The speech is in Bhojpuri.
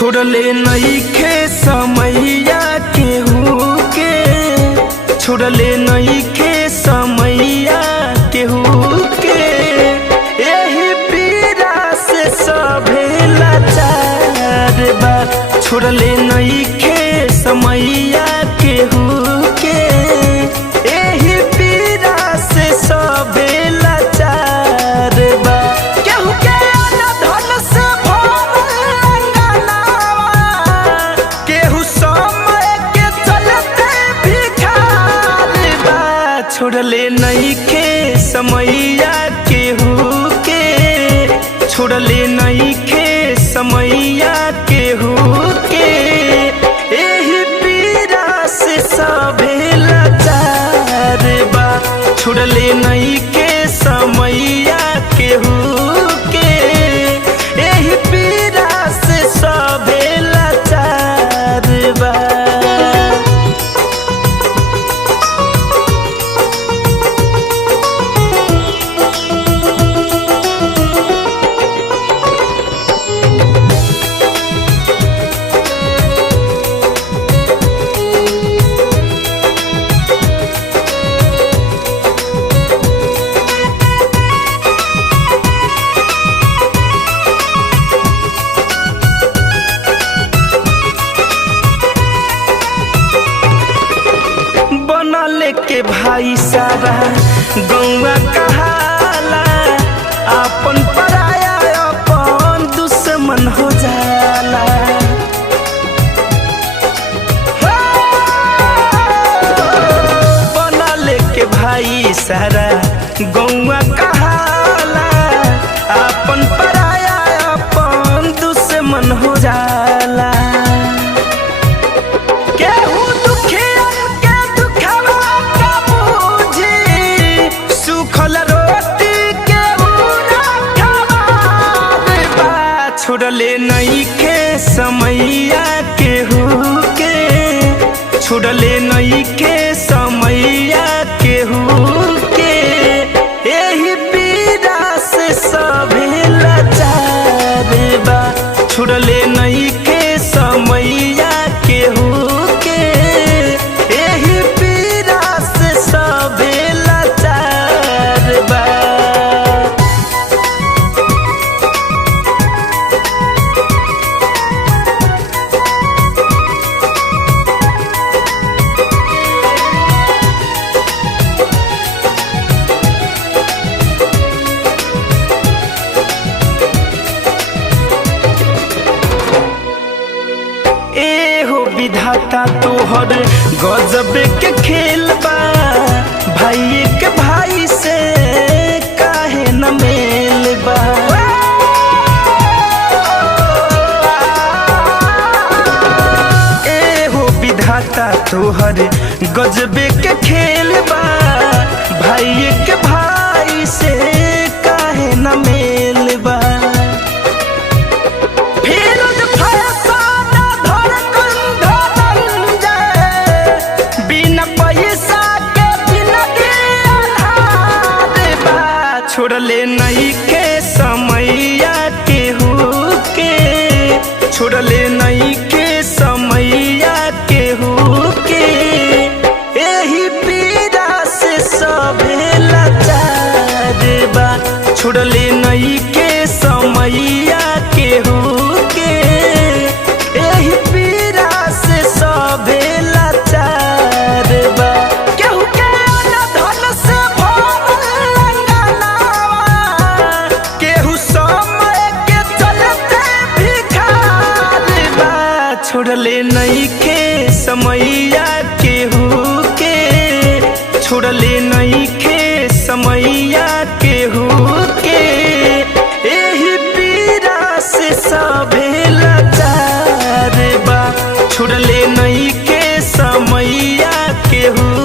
छोड़ले नइखे समैया केहू के, छोड़ले नइखे समैया केहू के। एही पीड़ा से सभे लाचार बा। छोड़ले नइखे समैया केहू के, एही पीड़ा से सभे लाचार बा। केहू के धन से भरल अंगनावा, केहू समय के चलते भिखार बा। छोड़ले नइखे समैया केहू के, छोड़ले नइखे समैया केहू के। एही पीड़ा से सभे लाचार बा। छोड़ले नइखे समैया केहू के, एही पीड़ा से सभे लाचार बा। के भाई सारा गौवा कहाला, अपन पराया अपन दुश्मन हो जाला। बना लेके भाई सारा गौवा कहाला, अपन पराया अपन दुश्मन हो जाला। छोड़ले नइखे समैया केहू के, छोड़ले नइखे समैया केहू के। एही पीड़ा से सभे लाचार बा। छोड़ले नइखे समैया केहू के, एही पीड़ा से सभे लाचार बा। विधाता तोहर गजब के खेल बा। भाई के भाई से काहे न मेल बा। एहो विधाता तोहर गजब के खेल बा। भाई के भाई से काहे न मेल बा। छोड़ले नइखे समैया केहू के, छोड़ले नइखे समैया केहू के। एही पीड़ा से सभे लाचार बा। छोड़ले नइखे समैया केहू के, एही पीड़ा से सभे लाचार बा। केहू के धन से छोड़ले नइखे समैया केहू के, छोड़ले नइखे समैया केहू के। एही पीड़ा से सभे लाचार बा। छोड़ले नइखे समैया केहू